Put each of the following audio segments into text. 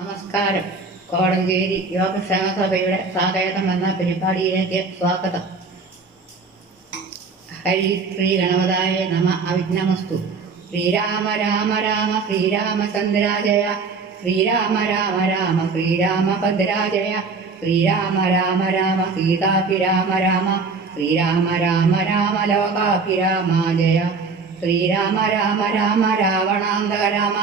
നമസ്കാരം. കോടഞ്ചേരി യോഗക്ഷേമ സഭയുടെ സാകേതം എന്ന പരിപാടിയിലേക്ക് സ്വാഗതം. ഹരി ശ്രീ ഗണപതായ നമ. അവിഘ്നമസ്തു. ശ്രീരാമ രാമ രാമ ശ്രീരാമചന്ദ്രാജയ, ശ്രീരാമ രാമ രാമ ശ്രീരാമഭദ്രാജയ, ശ്രീരാമ രാമ രാമ സീതാഭിരാമ രാമ, ശ്രീരാമ രാമ രാമ ലോകാഭിരാമാജയ, ശ്രീരാമ രാമ രാമ രാവണാന്തക രാമ,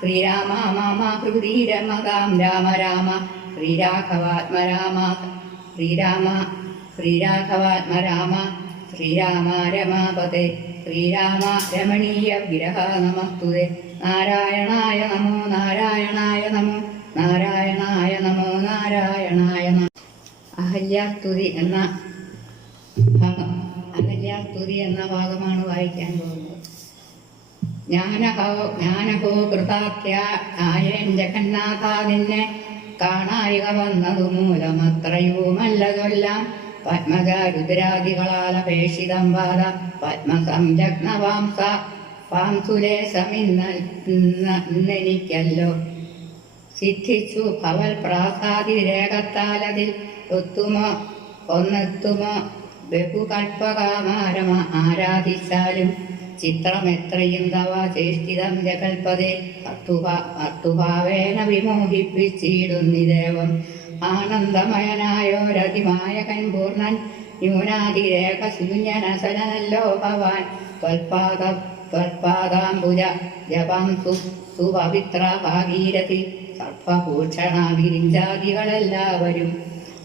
ശ്രീരാമ മാമ ഹൃദീരമതാം രാമ രാമ, ശ്രീരാഘവാത്മ രാമ ശ്രീരാമ, ശ്രീരാഘവാത്മ രാമ, ശ്രീരാമ രമാപതേ, ശ്രീരാമ രമണീയ വിഗ്രഹ നമസ്തുതേ. നാരായണായ നമോ നാരായണായ നമോ നാരായണായ നമോ നാരായണായ നമോ. അഹല്യാസ്തുതി എന്ന ഭാഗമാണ് വായിക്കാൻ പോകുന്നത്. ജ്ഞാനഹോ കൃതാഖ്യായൻ ജഗന്നാഥ, നിന്നെ കാണായിക വന്നതു മൂലമത്രയുമല്ല ചൊല്ലാം. പത്മജാരുദ്രാദികളാൽ അപേക്ഷിതം വാദ പത്മസംജഗ്നവാംസ പാംസുലേശമിന്നെനിക്കല്ലോ സിദ്ധിച്ചു ഭവൽ പ്രാസാദിരേഖത്താലതിൽ ഒത്തുമോ ഒന്നെത്തുമോ ബഹുകൽപ്പകാമാരമ ആരാധിച്ചാലും ചിത്രമെത്രയും തവ ചേഷ്ടിതം ജഗൽപദേ. ഭർത്തുഭാവേന വിമോഹിപ്പിച്ചിടുന്നിദേവം ആനന്ദമയനായോരതിമായകൻ പൂർണ്ണൻ ന്യൂനാതിരേഖ ശൂന്യനസനല്ലോ ഭവാൻ. ത്വൽപാദാംബുജ ജപം സുപവിത്ര ഭാഗീരഥി സർപ്പഭൂഷണ വിരിഞ്ചാദികളെല്ലാവരും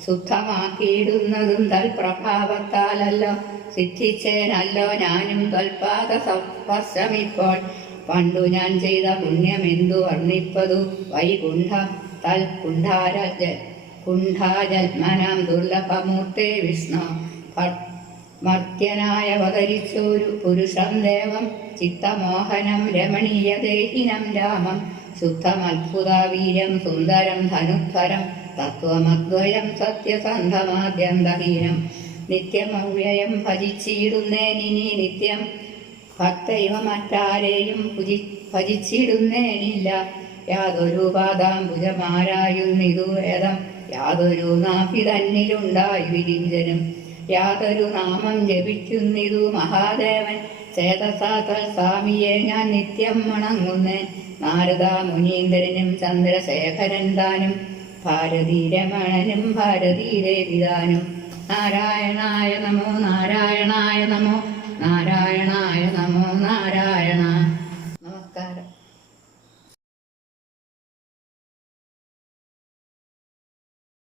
ശുദ്ധമാക്കിയിടുന്നതും തൽപ്രഭാവത്താലല്ലോ സിദ്ധിച്ചേനല്ലോ ഞാനും ത്വൽപാദ സ്പർശമിപ്പോൾ. പണ്ടു ഞാൻ ചെയ്ത പുണ്യമെന്തു വർണ്ണിപ്പതു വൈകുണ്ഠ തൽ കുണ്ഠാജന്മനാം ദുർലഭമൂർത്തേ വിഷ്ണു. മർത്യനായ അവതരിച്ചൊരു പുരുഷം ദേവം ചിത്തമോഹനം രമണീയദേഹിനം രാമം. ശുദ്ധമത്ഭുതവീര്യം സുന്ദരം ധനുധ്വരം തത്വമദ്വയം സത്യസന്ധമാദ്യന്തഹീനം. നിത്യമവ്യയം ഭജിച്ചിടുന്നേനിനി നിത്യം ഭക്തൈവ മറ്റാരെയും ഭജിച്ചിടുന്നേനില്ല. യാതൊരു പാദാംബുജമാരായുന്നിതു വേദം, യാതൊരു നാഭി തന്നിലുണ്ടായി വിരിഞ്ചനും, യാതൊരു നാമം ജപിക്കുന്നിതു മഹാദേവൻ. ചേതസാതൽ സ്വാമിയെ ഞാൻ നിത്യം വണങ്ങുന്നേൻ. നാരദ മുനീന്ദ്രനും ചന്ദ്രശേഖരൻ താനും ഭാരതീരമണനും ഭാരതീദേവിതാനും. നാരായണായ നമോ നാരായണായ നമോ നാരായണായ നമോ നാരായണ